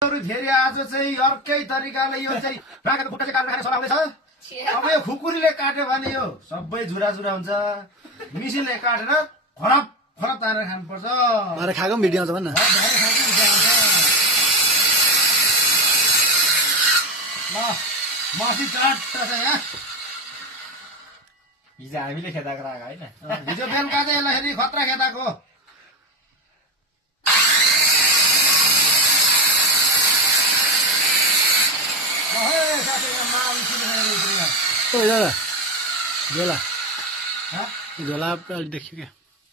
फेरि आज चाहिँ अर्कै तरिकाले यो चाहिँ बाँकाको खुट्टा चाहिँ काटेर खाने सल्लाह हुँदैछ। अब यो खुकुरीले काट्यो भने यो सबै झुरा झुरा हुन्छ। मिसिनले काटेर खराब खराब तारेर खानुपर्छ। मारे खाएको पनि भिडियो आउँछ भन्न। ल माथि काट्छ यहाँ। हिजो हामीले खेदाएको राखेको होइन। हिजो बेलुका चाहिँ यसलाई फेरि खतरा खेदाको। ओ झोला झोला झोला अलि देखियो क्या।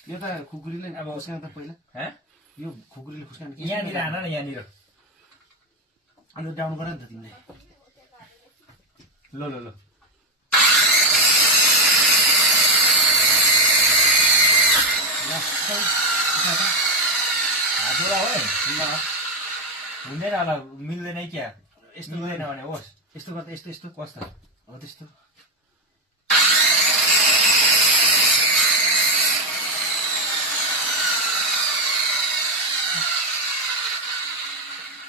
यो त खुकुरीले अब खुस्कान त पहिला यो खुकुरीले खुस्कान यहाँनिर हान न यहाँनिर। अनि डाउन गर नि त तिमीले। ल ल ल हातोला हो हुँदैन होला मिल्दैन क्या यस्तो मिल्दैन भने होस्। यस्तो गर्दा यस्तो यस्तो कस्तो हो त्यस्तो।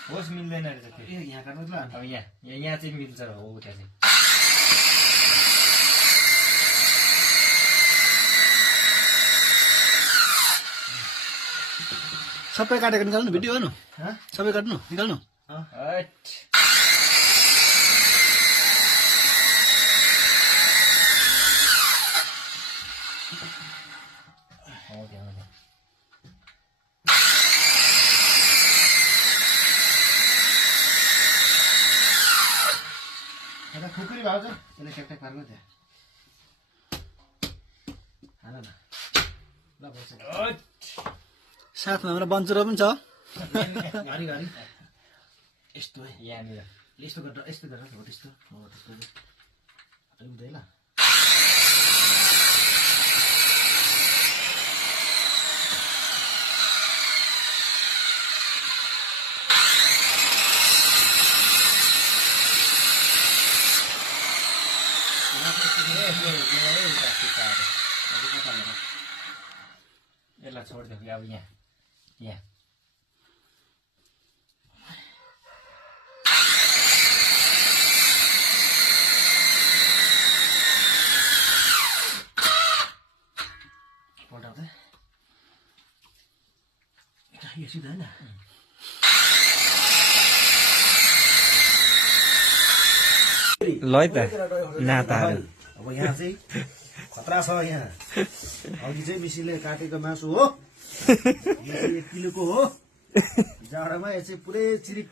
होस् मिल्दैन रहेछ त्यो। ए यहाँ काट्नु ल। अब यहाँ चाहिँ मिल्छ हो उता चाहिँ। सबै काटेको निकाल्नु भिडियो गर्नु। सबै काट्नु निकाल्नु। एउटा खुकुरी भाउ छ यसले ट्याकट्याक पार्नु त्यहाँ हाल न ल बस। साथमा हाम्रो बन्चुरो पनि छ। घरि घरि यस्तो है यहाँनिर यस्तो गरेर यस्तो गरेर हो त्यस्तो हो त्यस्तो हुँदै ल। यसलाई छोडिदियो अब यहाँ पल्टाउँदै यो सिधा होइन। ल है त नाताहरू अब यहाँ चाहिँ खतरा छ। यहाँ अघि चाहिँ मिसिनले काटेको मासु हो। 1 किलोको हो। जाडामा यो चाहिँ पुरै चिरिक